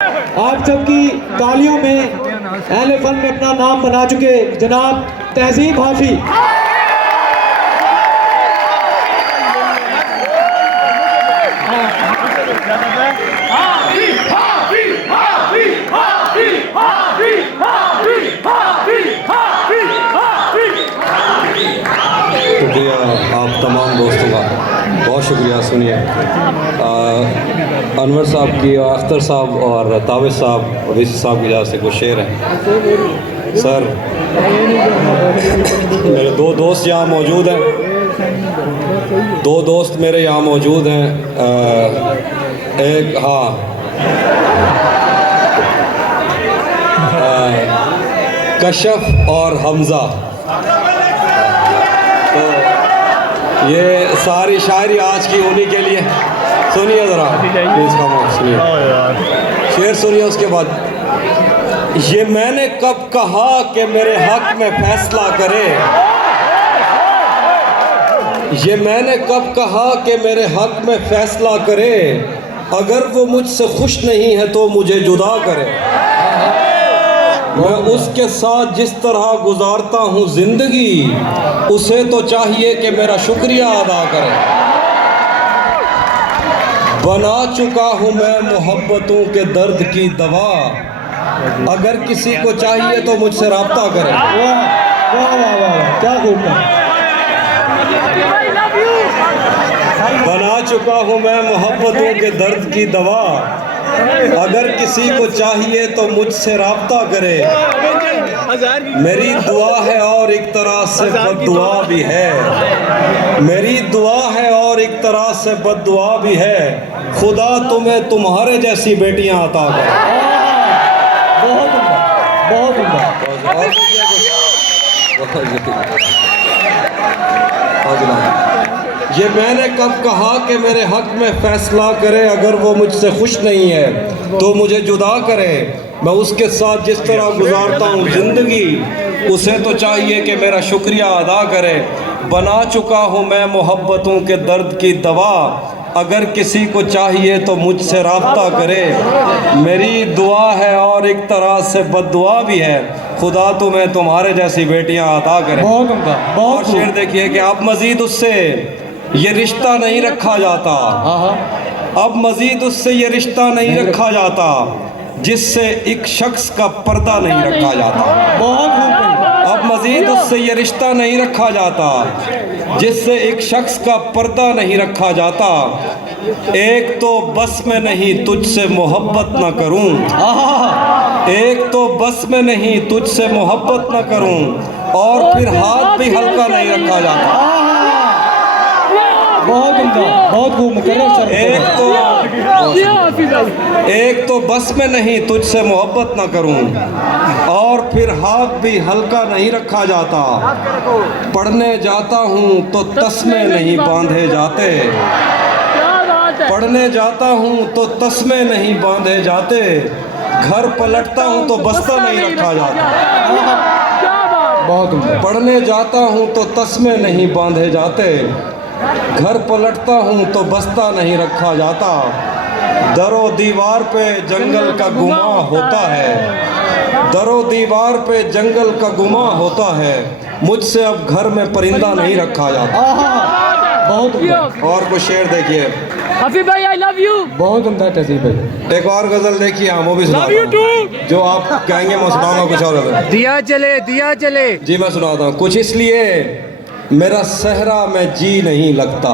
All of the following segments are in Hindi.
आप सबकी तालियों में अहले फन में अपना नाम बना चुके जनाब तहजीब हाफी। शुक्रिया आप तमाम दोस्तों का, बहुत शुक्रिया। सुनिए अनवर साहब की और अख्तर साहब और ताबिश साहब और विसी साहब की तरफ से कुछ शेर हैं। सर, मेरे दो दोस्त यहाँ मौजूद हैं, दो दोस्त मेरे यहाँ मौजूद हैं। एक कशफ और हमज़ा। तो ये सारी शायरी आज की उन्हीं के लिए। सुनिए ज़रा प्लीज़, खामोश सुनिए शेर सुनिए। उसके बाद, ये मैंने कब कहा कि मेरे हक में फैसला करे, ये मैंने कब कहा कि मेरे हक में फैसला करे, अगर वो मुझसे खुश नहीं है तो मुझे जुदा करे। मैं उसके साथ जिस तरह गुजारता हूँ ज़िंदगी, उसे तो चाहिए कि मेरा शुक्रिया अदा करे। बना चुका हूँ मैं मोहब्बतों के दर्द की दवा, अगर किसी को चाहिए तो मुझसे रब्ता करे। वाह वाह वाह वाह, क्या खूब है। बना चुका हूँ मैं मोहब्बतों के दर्द की दवा, अगर किसी को चाहिए तो मुझसे रब्ता करे। मेरी दुआ है और एक तरह से बद्दुआ भी है, मेरी दुआ है और एक तरह से बद्दुआ भी है, खुदा तुम्हें तुम्हारे जैसी बेटियां अता करे। बहुत उम्दा, बहुत उम्दा। ये मैंने कब कहा कि मेरे हक में फैसला करे, अगर वो मुझसे खुश नहीं है तो मुझे जुदा करे। मैं उसके साथ जिस तरह गुजारता हूँ ज़िंदगी, उसे तो चाहिए कि मेरा शुक्रिया अदा करे। बना चुका हूँ मैं मोहब्बतों के दर्द की दवा, अगर किसी को चाहिए तो मुझसे रब्ता करे। मेरी दुआ है और एक तरह से बद्दुआ भी है, खुदा तुम्हें तुम्हारे जैसी बेटियां अता करे। बहुत उम्दा, बहुत और शेर देखिए कि अब मज़ीद उससे ये रिश्ता नहीं रखा जाता, अब मज़ीद उससे ये रिश्ता नहीं रखा जाता, जिससे एक शख्स का पर्दा नहीं रखा जाता। बहुत खूब। अब मज़ीद उससे ये रिश्ता नहीं रखा जाता, जिससे एक शख्स का पर्दा नहीं रखा जाता। एक तो बस में नहीं तुझसे मोहब्बत न करूं, एक तो बस में नहीं तुझसे मोहब्बत न करूं, और फिर हाथ भी हल्का नहीं रखा जाता। बहुत उम्दा, बहुत खूब मुकर्रर सर। एक तो बस में नहीं तुझसे मोहब्बत न करूं, और फिर हाथ भी हल्का नहीं रखा जाता। पढ़ने जाता हूं तो तस्मे नहीं बांधे जाते, पढ़ने जाता हूं तो तस्मे नहीं बांधे जाते, घर पलटता हूं तो बस्ता नहीं रखा जाता। बहुत उम्दा। पढ़ने जाता हूं तो तस्मे नहीं बांधे जाते, घर पलटता हूँ तो बस्ता नहीं रखा जाता। दरो दीवार पे जंगल का गुमा होता है, दरो दीवार पे जंगल का गुमा होता है, मुझसे अब घर में परिंदा नहीं रखा जाता। बहुत उम्दा। और कुछ शेर देखिए। हफीज भाई आई लव यू। बहुत उम्दा तहजीब भाई। एक और गज़ल देखिए, हम वो भी सुनाता हूँ। जो आप कहेंगे मैं सुनाऊंगा कुछ और गज़ल। दिया चले दिया चले। जी मैं सुनाता हूँ। कुछ इसलिए मेरा सहरा में जी नहीं लगता,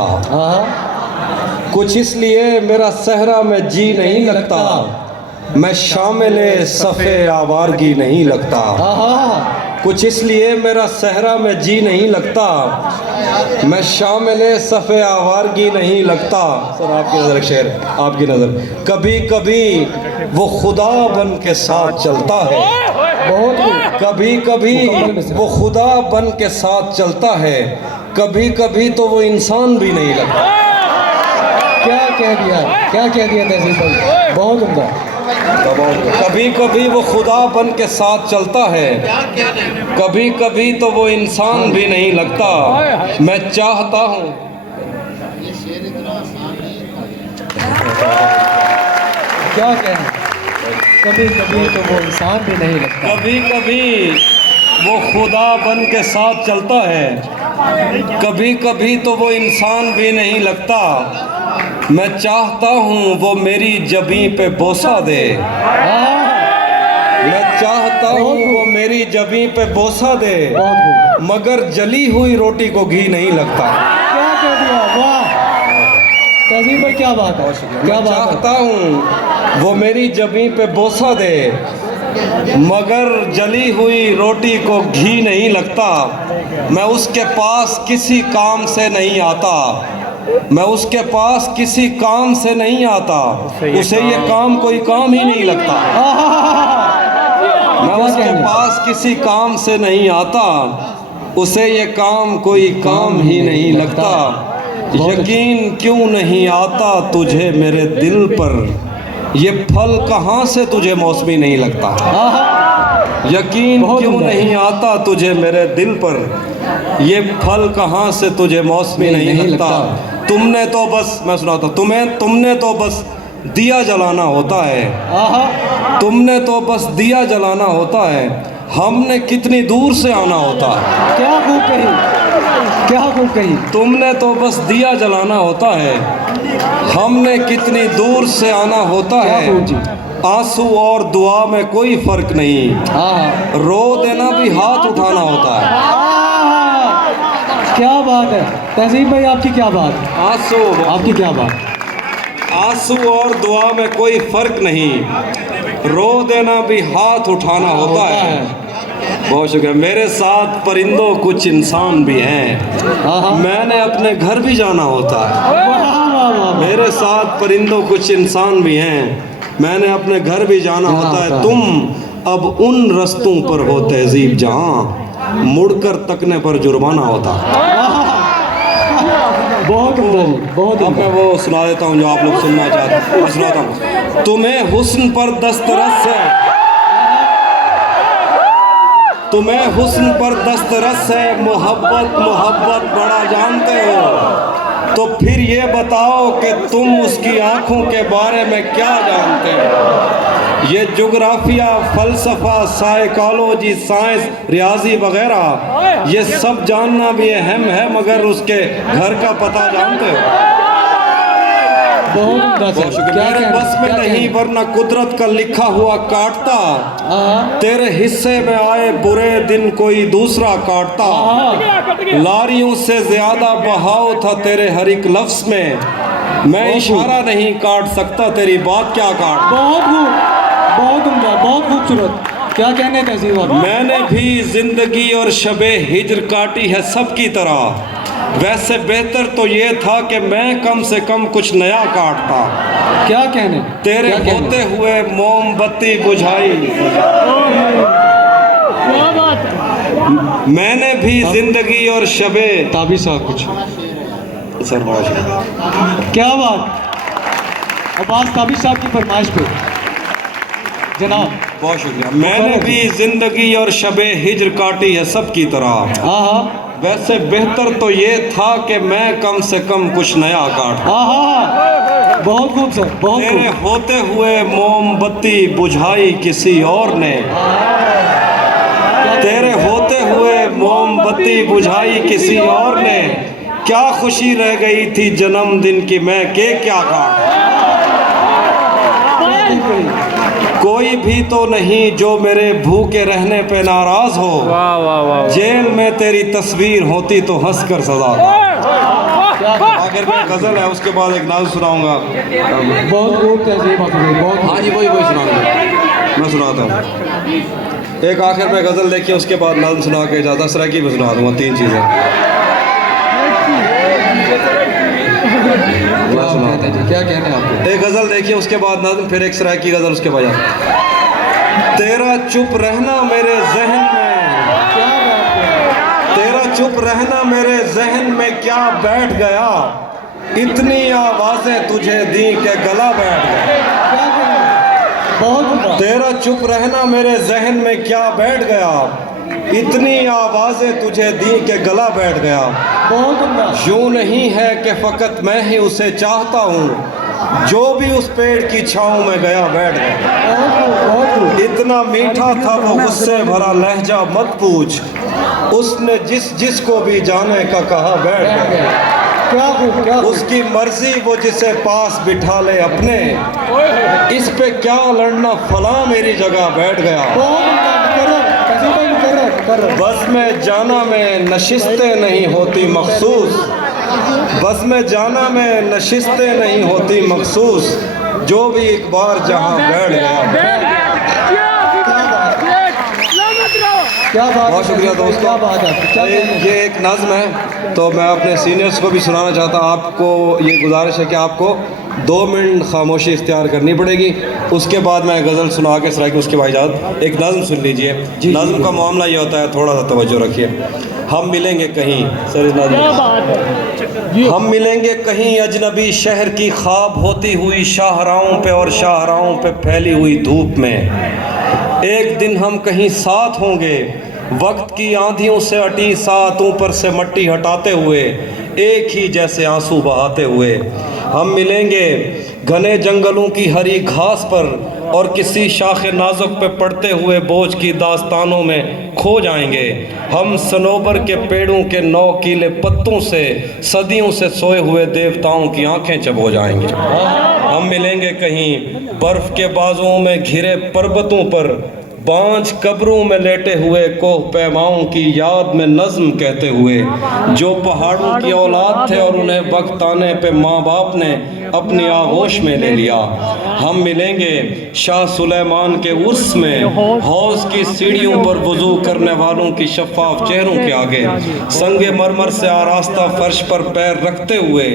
कुछ इसलिए मेरा सहरा में जी नहीं लगता, मैं शामिल सफ़े आवारगी नहीं लगता। कुछ इसलिए मेरा सहरा में जी नहीं लगता, मैं शामिल सफ़े आवारगी नहीं लगता। सर आपकी नज़र, शेर आपकी नज़र। कभी कभी वो खुदा बन के साथ चलता है, बहुत कभी कभी वो खुदा बन के साथ चलता है, कभी कभी तो वो इंसान भी नहीं लगता। क्या कह दिया, क्या कह दिया तहजीब भाई। बहुत उम्दा। कभी कभी वो खुदा बन के साथ चलता है, कभी कभी तो वो इंसान भी नहीं लगता। मैं चाहता हूँ क्या कहना। कभी कभी तो वो इंसान भी नहीं लगता। कभी कभी वो खुदा बन के साथ चलता है, कभी कभी तो वो इंसान भी नहीं लगता। मैं चाहता हूँ वो मेरी जबीं पे बोसा दे, मैं चाहता हूँ वो मेरी जबीं पे बोसा दे, मगर जली हुई रोटी को घी नहीं लगता। क्या कह दिया, वाह तहजीब भाई, क्या बात है, क्या मैं बात चाहता हूँ वो मेरी जबीं पे बोसा दे, मगर जली हुई रोटी को घी नहीं लगता। मैं उसके पास किसी काम से नहीं आता, मैं उसके पास किसी काम से नहीं आता, उसे ये काम कोई काम ही नहीं लगता। मैं उसके पास किसी काम से नहीं आता, उसे ये काम कोई काम ही नहीं लगता। यकीन क्यों नहीं आता तुझे मेरे दिल पर, ये फल कहाँ से तुझे मौसमी नहीं लगता। यकीन क्यों नहीं आता तुझे मेरे दिल पर, ये फल कहाँ से तुझे मौसमी नहीं लगता। तुमने तो बस, मैं सुनाता हूँ, तुमने तो बस दिया जलाना होता है, तुमने तो बस दिया जलाना होता है, हमने कितनी दूर से आना होता है। क्या खूब कही, क्या खूब कही। तुमने तो बस दिया जलाना होता है, हमने कितनी दूर से आना होता है। आंसू और दुआ में कोई फर्क नहीं, रो देना भी हाथ उठाना होता है। क्या बात है तहजीब भाई, आपकी क्या बात, आंसू, आपकी क्या बात। आंसू और दुआ में कोई फर्क नहीं, रो देना भी हाथ उठाना होता है। बहुत शुक्रिया। मेरे साथ परिंदों कुछ इंसान भी हैं, मैंने अपने घर भी जाना होता है। मेरे साथ परिंदों कुछ इंसान भी हैं, मैंने अपने घर भी जाना होता है। तुम अब उन रस्तों पर हो तहजीब जहाँ मुड़कर तकने पर जुर्माना होता। बहुत उम्दा जी, बहुत अब मैं वो सुना देता हूँ जो आप लोग सुनना चाहते हैं। मैं सुनाता हूँ। तुम्हें हुस्न पर दस्तरस है, तुम्हें हुस्न पर दस्तरस है, मोहब्बत मोहब्बत बड़ा जानते हो, तो फिर ये बताओ कि तुम उसकी आंखों के बारे में क्या जानते हो। ये जोग्राफिया, फ़लसफ़ा, साइकोलॉजी, साइंस, रियाजी वगैरह ये सब जानना भी अहम है, मगर उसके घर का पता जानते हो। बहुत शुक्रिया। मेरे बस में नहीं, वरना कुदरत का लिखा हुआ काटता, तेरे हिस्से में आए बुरे दिन कोई दूसरा काटता। लारियों से ज्यादा बहाव था तेरे हर एक लफ्ज़ में, मैं इशारा नहीं काट सकता, तेरी बात क्या काट। बहुत खूब, बहुत उम्दा, बहुत खूबसूरत। क्या कहने तहजीब आप। मैंने भी जिंदगी और शबे हिज्र काटी है सबकी तरह, वैसे बेहतर तो ये था कि मैं कम से कम कुछ नया काटता। क्या कहने, तेरे होते हुए मोमबत्ती बुझाई, मैंने भी जिंदगी और शबे ताबी साहब कुछ सर क्या बात। अब्बास ताबी साहब की फरमाइश पे जनाब। बहुत शुक्रिया। मैंने भी जिंदगी और शबे हिज्र काटी है सबकी तरह, वैसे बेहतर तो ये था कि मैं कम से कम कुछ नया काटता। बहुत खूब सर, बहुत तेरे होते हुए मोमबत्ती बुझाई किसी और ने, तेरे होते हुए मोमबत्ती बुझाई किसी और ने, क्या खुशी रह गई थी जन्मदिन की मैं केक क्या काट। कोई भी तो नहीं जो मेरे भूखे रहने पे नाराज हो, वाह वाह वाह। जेल में तेरी तस्वीर होती तो हंसकर सजा था। आखिर में गजल है, उसके बाद एक नाज़ सुनाऊंगा। बहुत खूब तहजीब आपकी, बहुत। हाँ जी, वही सुनाऊंगा, मैं सुनाता हूँ। एक आखिर में गजल देखिए, उसके बाद नाज़म सुना के इजाज़त सराकी भी सुना दूंगा। 3 चीज़ें क्या कहने आपको। एक गजल देखिए, उसके बाद नाज़म, फिर एक सराकी गजल, उसके बाद तेरा चुप रहना मेरे जहन में, तेरा चुप रहना मेरे जहन में क्या बैठ गया, इतनी आवाज़ें तुझे दी के गला बैठ गया। तेरा चुप रहना मेरे जहन में क्या बैठ गया, इतनी आवाज़ें तुझे दी के गला बैठ गया। यूं नहीं है कि फ़कत मैं ही उसे चाहता हूँ, जो भी उस पेड़ की छाँव में गया बैठ गया। कितना मीठा था वो गुस्से भरा लहजा मत पूछ, उसने जिसको भी जाने का कहा बैठ गया। क्या उसकी मर्जी वो जिसे पास बिठा ले अपने, इस पे क्या लड़ना फला मेरी जगह बैठ गया। बस में जाना में नशिस्तें नहीं होती मखसूस, बस में जाना में नशिस्तें नहीं होती मखसूस, जो भी एक बार जहां बैठ गया। क्या बात, बहुत शुक्रिया दोस्तों। क्या बात है। ये एक नज़्म है, तो मैं अपने सीनियर्स को भी सुनाना चाहता हूँ। आपको ये गुजारिश है कि आपको 2 मिनट खामोशी इख्तियार करनी पड़ेगी, उसके बाद मैं गज़ल सुना के सराय उसके भाईजाद एक नज़्म सुन लीजिए। नज़्म का मामला ये होता है, थोड़ा सा तवज्जो रखिए। हम मिलेंगे कहीं, सर इस नज़्म, हम मिलेंगे कहीं अजनबी शहर की ख्वाब होती हुई शाहराहों पे और शाहराहों पे फैली हुई धूप में। एक दिन हम कहीं साथ होंगे, वक्त की आंधियों से अटी सातों पर से मट्टी हटाते हुए, एक ही जैसे आंसू बहाते हुए। हम मिलेंगे घने जंगलों की हरी घास पर और किसी शाखे नाजुक पे पड़ते हुए बोझ की दास्तानों में खो जाएंगे। हम सनोबर के पेड़ों के 9 कीले पत्तों से सदियों से सोए हुए देवताओं की आंखें चबो जाएंगे। हम मिलेंगे कहीं बर्फ के बाजुओं में घिरे पर्वतों पर, बांझ कब्रों में लेटे हुए कोह पैमाओं की याद में नज्म कहते हुए, जो पहाड़ों की औलाद थे और उन्हें वक्त आने पे माँ बाप ने अपनी आगोश में ले लिया। हम मिलेंगे शाह सुलेमान के उर्स में, हौज की सीढ़ियों पर वुजू करने वालों की शफाफ चेहरों के आगे, संगे मरमर से आरास्ता फर्श पर पैर रखते हुए,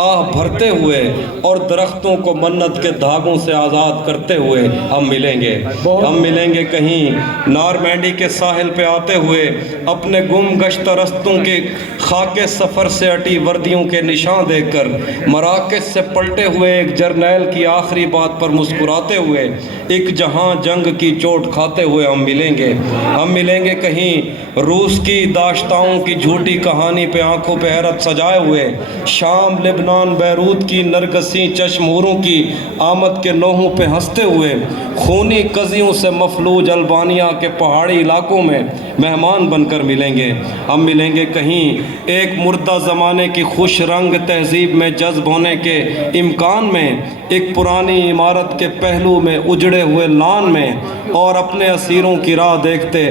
आह भरते हुए और दरख्तों को मन्नत के धागों से आज़ाद करते हुए हम मिलेंगे। हम मिलेंगे कहीं नारमैंडी के साहिल पे आते हुए, अपने गुम गश्त रस्तों के खाके सफ़र से अटी वर्दियों के निशान देखकर, मराकश से पलटे हुए एक जर्नैल की आखिरी बात पर मुस्कुराते हुए, एक जहां जंग की चोट खाते हुए हम मिलेंगे। हम मिलेंगे कहीं रूस की दाश्ताओं की झूठी कहानी पे आंखों पे हैरत सजाए हुए, शाम लेबनान बैरूत की नरगसी चश्मूरों की आमद के नोहों पे हंसते हुए, खूनी कजियों से मफलूज अल्बानिया के पहाड़ी इलाकों में मेहमान बनकर मिलेंगे। हम मिलेंगे कहीं एक मुर्दा ज़माने की खुश रंग तहजीब में जज्ब होने के इम्कान में, एक पुरानी इमारत के पहलू में उजड़े हुए लान में, और अपने असीरों की राह देखते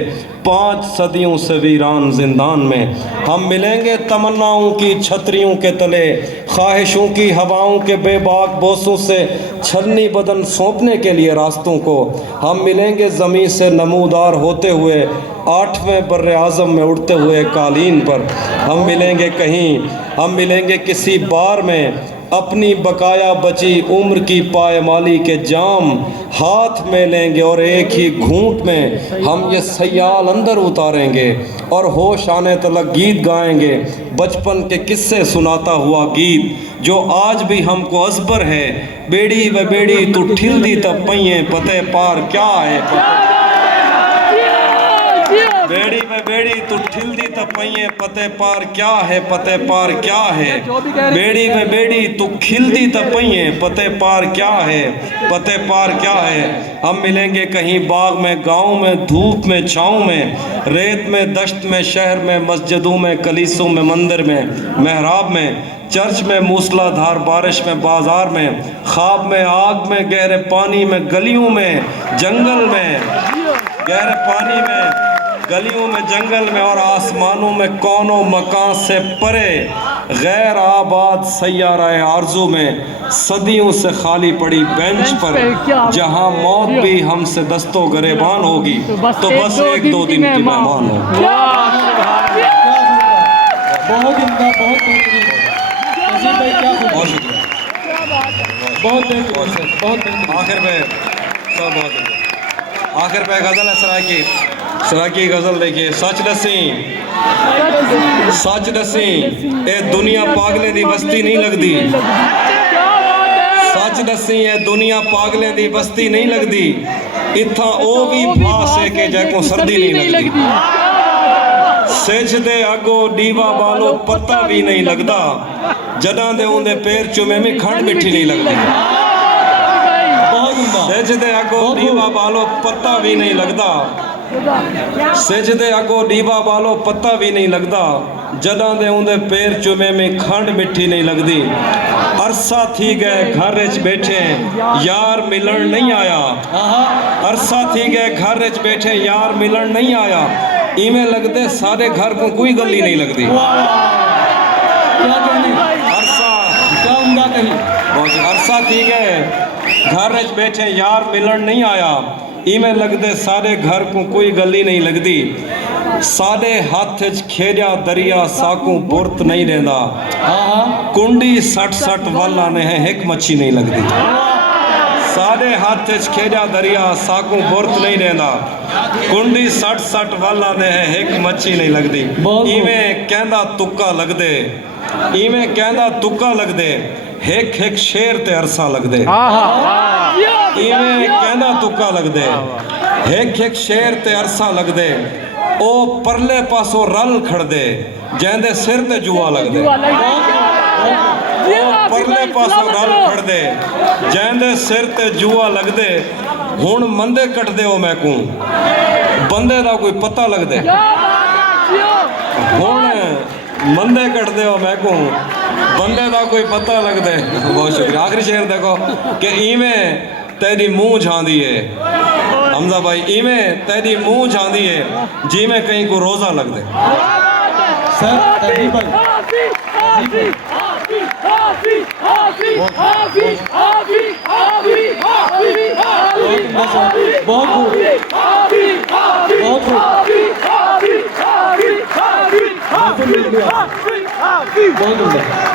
5 सदियों से वीरान जिंदान में। हम मिलेंगे तमन्नाओं की छतरियों के तले, ख्वाहिशों की हवाओं के बेबाक बोसों से छलनी बदन सौंपने के लिए रास्तों को। हम मिलेंगे ज़मीन से नमूदार होते हुए 8वें बर्रे आज़म में उड़ते हुए कालीन पर। हम मिलेंगे कहीं, हम मिलेंगे किसी बार में, अपनी बकाया बची उम्र की पायमाली के जाम हाथ में लेंगे और एक ही घूंट में हम ये सयाल अंदर उतारेंगे और होश आने तलक गीत गाएंगे, बचपन के किस्से सुनाता हुआ गीत जो आज भी हमको अजबर है। बेड़ी व बेड़ी तू ठिल दी तब पहिए पते पार क्या है, बेड़ी में बेड़ी तू ठिल दी तब पहिए पते पार क्या है, पते पार क्या है, बेड़ी में बेड़ी तू खिल दी तब पहिए पते पार क्या है, पते पार क्या है। हम मिलेंगे कहीं बाग में, गाँव में, धूप में, छाँव में, रेत में, दश्त में, शहर में, मस्जिदों में, कलीसों में, मंदिर में, मेहराब में, चर्च में, मूसलाधार बारिश में, बाजार में, ख्वाब में, आग में, गहरे पानी में, गलियों में, जंगल में, गहरे पानी में, गलियों में, जंगल में और आसमानों में, कौनों मकान से परे गैर आबाद सैयारा आरज़ू में, सदियों से खाली पड़ी बेंच पर जहां मौत भी हमसे दस्तों गरेबान होगी, तो बस 1-2 दिन की मेहमान हो। बहुत इनका बहुत बेहतरीन, बहुत शुक्रिया, बहुत बेहतरीन। आखिर पे गज़ल है सराय की गज़ल देखिए। सच दसी ए दुनिया पागले दी बस्ती नहीं लगदी, सच दसी ए दुनिया पागले दी बस्ती नहीं लगदी, इत्थां ओ भी भास है कि जैको सर्दी नहीं लगदी, सेज दे अगो डीवा बालो पत्ता भी नहीं लगदा, जदां दे उंदे पैर चुमे में खंड मिठी नहीं लगदी, सजदे अगो दीवा बालो पता भी नहीं लगता, सजदे अगो दीवा बालो पता भी नहीं लगता, जदा दे उंदे पैर चुमे में खंड मिठी नहीं लगती। अरसा थी गए घर च बैठे यार मिलन नहीं आया, अरसा थी गए घर च बैठे यार मिलन नहीं आया, इवें लगते सारे घर को कोई गल ही नहीं लगती। क्या कहने, अरसा क्या उम्दा कहीं। अरसा थी गए घर च बैठे यार मिलन नहीं आया, इवें लगते सारे घर को कोई गल ही नहीं लगती। साडे हाथ च खेजा दरिया साकू बुरत नहीं रहंदा, कुंडी सट सट वाला ने एक मच्छी नहीं लगती। साडे हाथ च खेजा दरिया साकू बुरत नहीं रहंदा, कुंडी सट सट वाला ने एक मच्छी नहीं लगती। इवें कहंदा तुक्का लगदे, इवें कहंदा तुक्का लगदे, एक एक शेर ते अरसा लगदे। इवें कहंदा तुक्का लगदे, एक एक शेर ते अरसा लगदे, ओ परले पासों रल खड़दे जैंदे सिर ते जुआ लगदे। परले पासों रल खड़दे जैंदे सिर ते जुआ लगदे, हुण मंदे कटदे हो मैकू बंदे दा कोई पता लगदे। हुण मंदे कटदे हो मैकू बंदे दा कोई पता लगदे। बहुत शुक्रिया। आखिरी शेर देखो कि इवें तेरी मुंह झांदी है हमजा भाई, इवें तेरी मुंह झांदी है जी में कहीं को रोजा लग दे। सर तहजीब भाई, बहुत बहुत बहुत